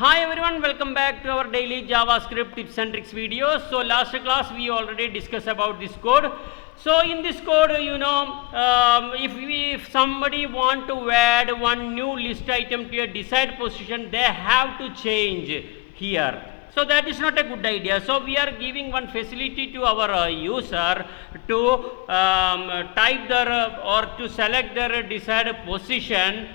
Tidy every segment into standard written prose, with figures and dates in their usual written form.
Hi everyone, welcome back to our daily JavaScript tips and tricks videos. So last class we already discussed about this code. So in this code, if somebody want to add one new list item to a desired position, they have to change here. So that is not a good idea. So we are giving one facility to our user to type their or to select their desired position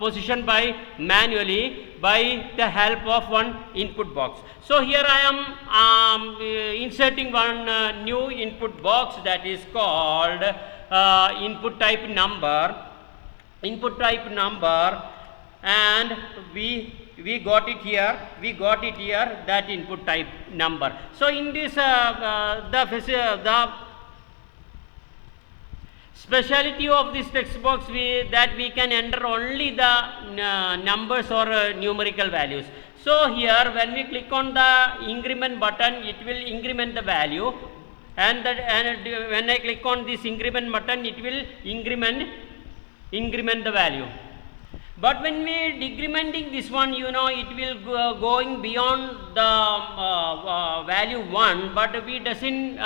position by manually by the help of one input box. So here I am inserting one new input box that is called input type number, and we got it here, that input type number. So in this the speciality of this text box that we can enter only the numbers or numerical values. So here when we click on the increment button, it will increment the value, and when I click on this increment button, it will increment the value. But when we decrementing this one, it will going beyond the value 1, but we doesn't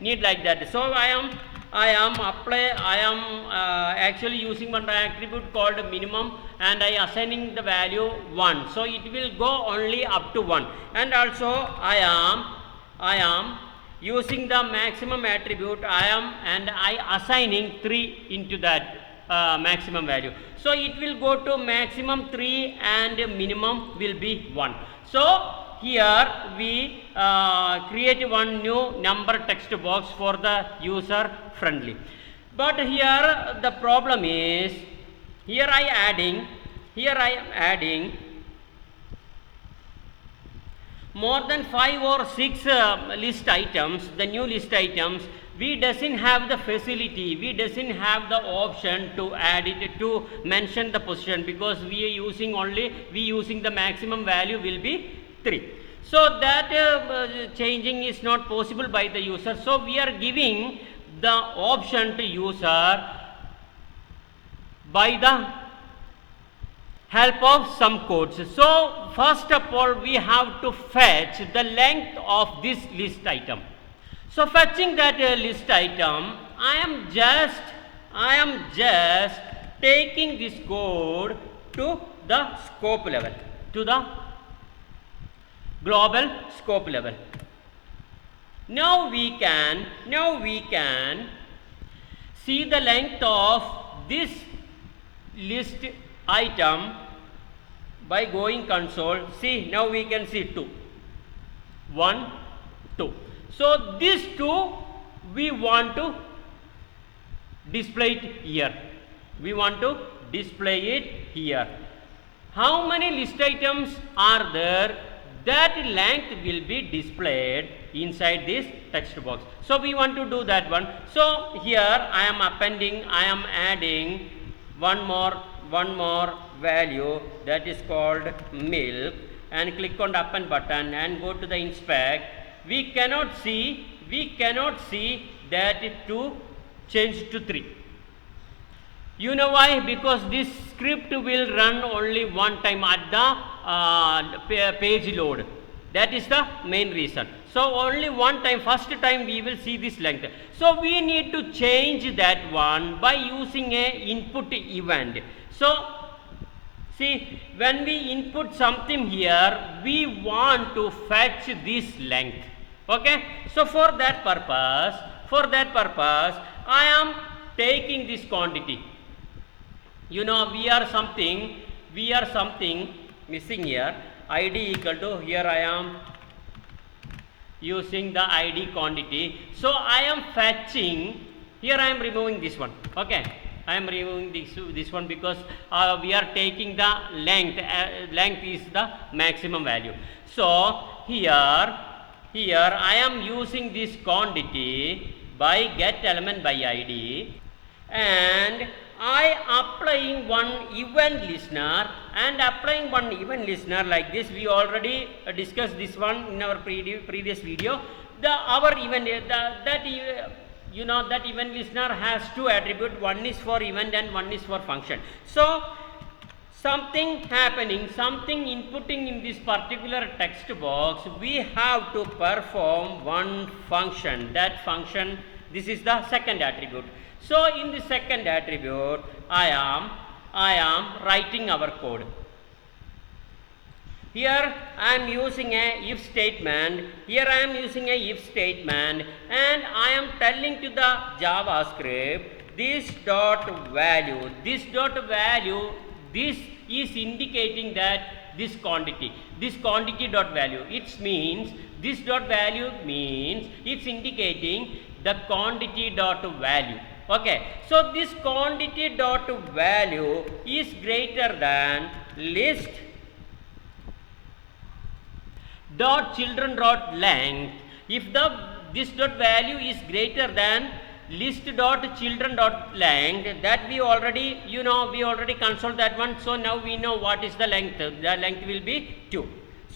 need like that. So I am actually using one attribute called minimum, and I assigning the value 1. So it will go only up to 1. And also I am using the maximum attribute. I assigning 3 into that maximum value. So it will go to maximum 3 and minimum will be 1. So here we create one new number text box for the user friendly. But here the problem is, here I am adding more than 5 or 6 list items, the new list items. We doesn't have the facility, we doesn't have the option to add it, to mention the position, because we are using the maximum value will be 3. So that changing is not possible by the user. So we are giving the option to user by the help of some codes. So first of all, we have to fetch the length of this list item. So fetching that list item, I am just taking this code to the scope level, to the global scope level. Now we can see the length of this list item by going console. See, now we can see 2, 1, 2. So these 2 we want to display it here. How many list items are there? That length will be displayed inside this text box. So we want to do that one. So here I am adding one more value that is called milk, and click on the append button and go to the inspect. We cannot see that it to change to 3. You know why? Because this script will run only one time at the page load. That is the main reason. So only one time, first time we will see this length. So we need to change that one by using a input event. So see, when we input something here, we want to fetch this length. Okay, so for that purpose I am taking this quantity. We are something missing here. ID equal to, here I am using the ID quantity. So I am fetching, here I am removing this one. Okay, I am removing this one because we are taking the length. Length is the maximum value. So here I am using this quantity by get element by ID, and I applying one event listener, like this. We already discussed this one in our previous video. That event listener has 2 attributes. One is for event and one is for function. So something happening, something inputting in this particular text box, we have to perform one function. That function, this is the second attribute. So in the second attribute, I am writing our code. Here I am using a if statement, and I am telling to the JavaScript this dot value, this is indicating that this quantity dot value, it means this dot value means it's indicating the quantity dot value. Okay, so this quantity dot value is greater than list dot children dot length. If this dot value is greater than list dot children dot length, that we already console that one. So now we know what is the length. The length will be 2.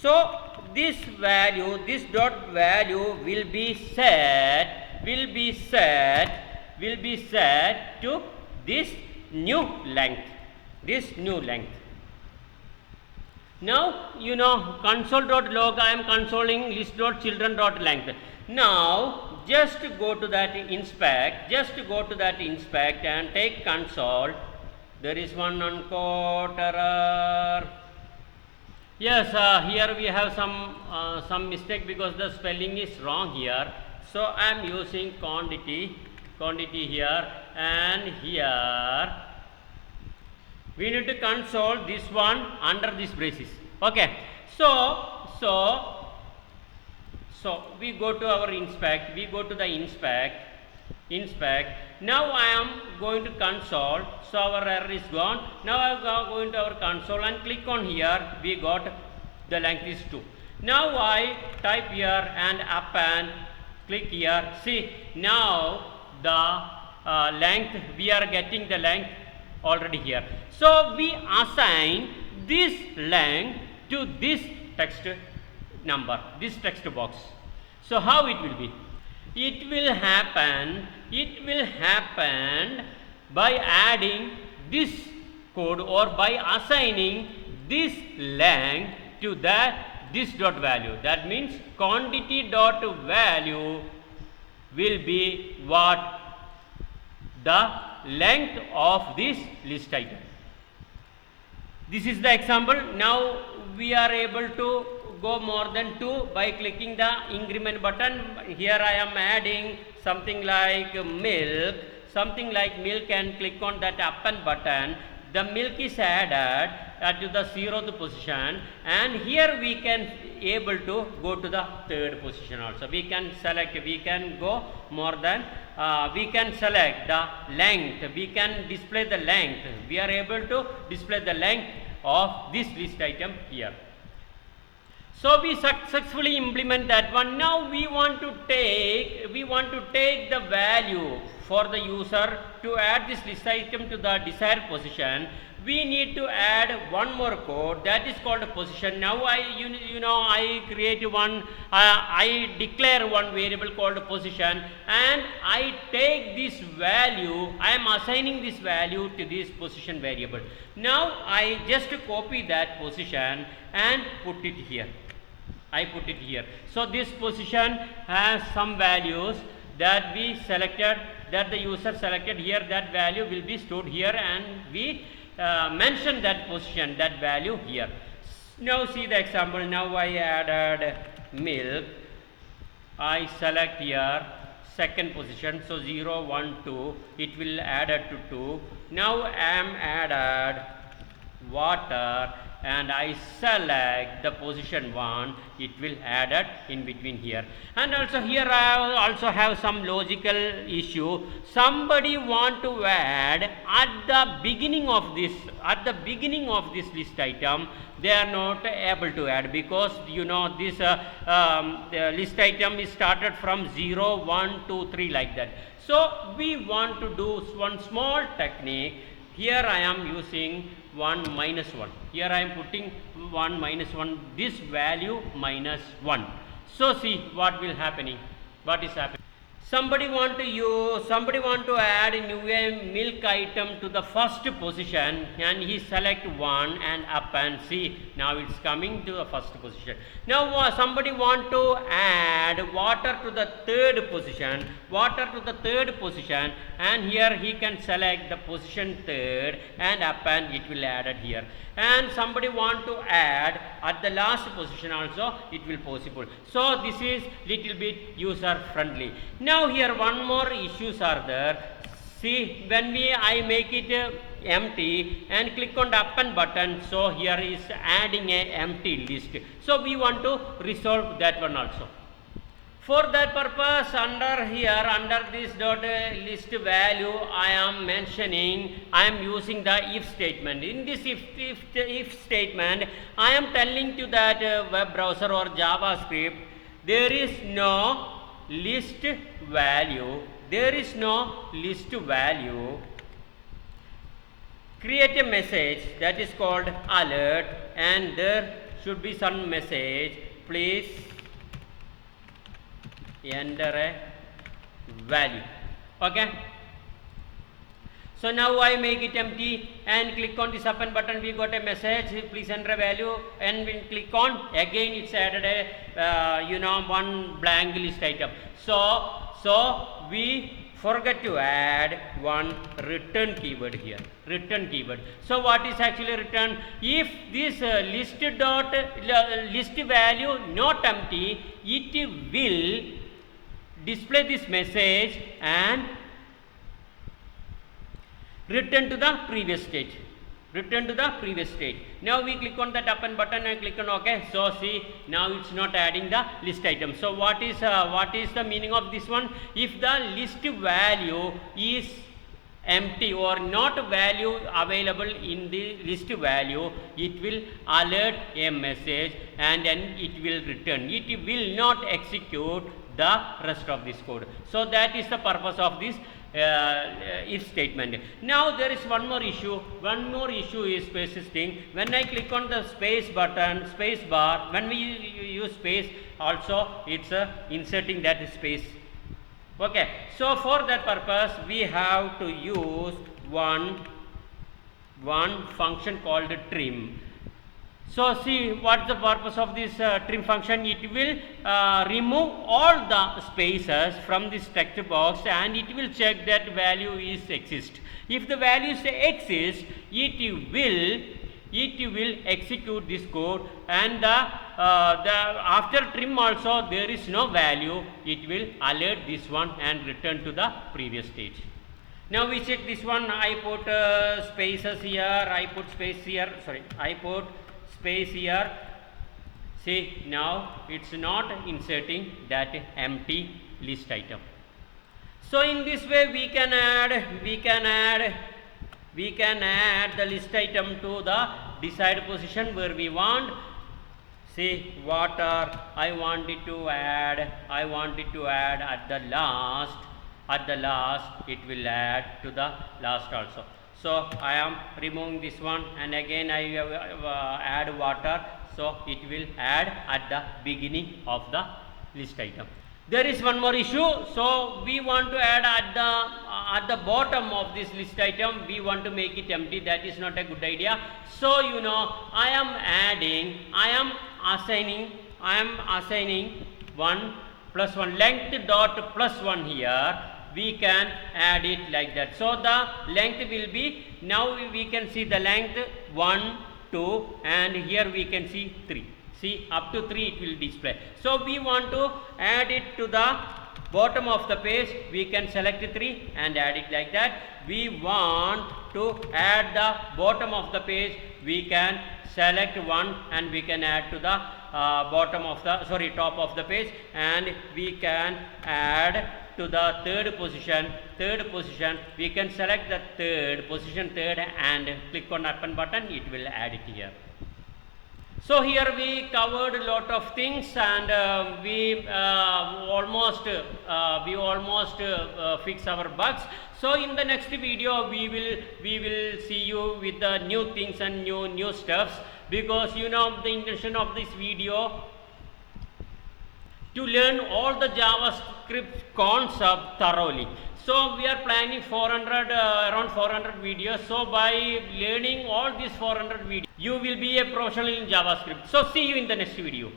So this value, this dot value will be set to this new length. Now console.log, I am consoling list.children.length. Now just go to that inspect, and take console. There is one unquote error. Yes, here we have some mistake because the spelling is wrong here. So I am using quantity here, and here we need to console this one under this braces. Okay, so we go to our inspect, now I am going to console. So our error is gone. Now I am going to our console and click on here. We got the length is 2. Now I type here and up and click here. See, now the length, we are getting the length already here. So we assign this length to this text number, this text box. So how it will be? It will happen by adding this code or by assigning this length to this dot value. That means quantity dot value will be what? The length of this list item. This is the example. Now we are able to go more than 2 by clicking the increment button. Here I am adding something like milk, and click on that append button. The milk is added to the 0th position, and here we can able to go to the 3rd position also. We can select, we can go more than, we can select the length, we can display the length. We are able to display the length of this list item here. So we successfully implement that one. Now we want to take the value for the user to add this list item to the desired position. We need to add one more code that is called a position. Now I create one, I declare one variable called position, and I take this value, I am assigning this value to this position variable. Now I just copy that position and put it here. So this position has some values that we selected, that the user selected here. That value will be stored here, and we mention that position, that value here. Now see the example. Now I added milk. I select here second position. So 0, 1, 2. It will add it to 2. Now I am added water, and I select the position 1, it will add it in between here. And also here I also have some logical issue. Somebody want to add at the beginning of this list item. They are not able to add because this list item is started from 0, 1, 2, 3 like that. So we want to do one small technique. Here I am using 1 minus 1. Here I am putting 1 minus 1, this value minus 1. So see what is happening. somebody want to add a new milk item to the first position, and he select one and up, and see now it's coming to the first position. Now somebody want to add water to the third position, and here he can select the position third and up, and it will add it here. And somebody want to add at the last position also, it will possible. So this is little bit user friendly. Now here one more issues are there. See, when I make it empty and click on the append button, so here is adding a empty list. So we want to resolve that one also. For that purpose, under this dot list value, I am using the if statement. In this if statement, I am telling to that web browser or JavaScript, there is no list value. Create a message that is called alert, and there should be some message. Please enter a value. Okay, so now I make it empty and click on this append button. We got a message, please enter a value, and we click on, again it's added a one blank list item. So we forget to add one return keyword here. So what is actually returned? If this list value not empty, it will display this message and return to the previous state. Now we click on that append button and click on OK. So see, now it's not adding the list item. So what is the meaning of this one? If the list value is empty or not value available in the list value, it will alert a message and then it will return. It will not execute the rest of this code. So that is the purpose of this if statement. Now there is one more issue is persisting. When I click on the space bar, when we use space also, it's inserting that space. Okay, so for that purpose we have to use one function called trim. So see, what's the purpose of this trim function? It will remove all the spaces from this text box, and it will check that value is exist. If the values exist, it will execute this code, and after trim also there is no value, it will alert this one and return to the previous state. Now we check this one. I put spaces here, I put space here, space here. See, now it's not inserting that empty list item. So in this way we can add the list item to the desired position where we want. See, water I wanted to add at the last, it will add to the last also. So I am removing this one, and again I add water, so it will add at the beginning of the list item. There is one more issue. So we want to add at the bottom of this list item, we want to make it empty. That is not a good idea. So I am assigning 1 plus 1 length dot plus 1 here. We can add it like that. So the length will be, now we can see the length 1, 2, and here we can see 3. See, up to 3 it will display. So we want to add it to the bottom of the page. We can select 3 and add it like that. We want to add the bottom of the page. We can select 1 and we can add to the top of the page, and we can add to the third position. We can select the third and click on append button. It will add it here. So here we covered a lot of things, and we almost fix our bugs. So in the next video we will see you with the new things and new stuffs, because the intention of this video to learn all the JavaScript concept thoroughly. So we are planning 400 around 400 videos. So by learning all these 400 videos, you will be a professional in JavaScript. So see you in the next video.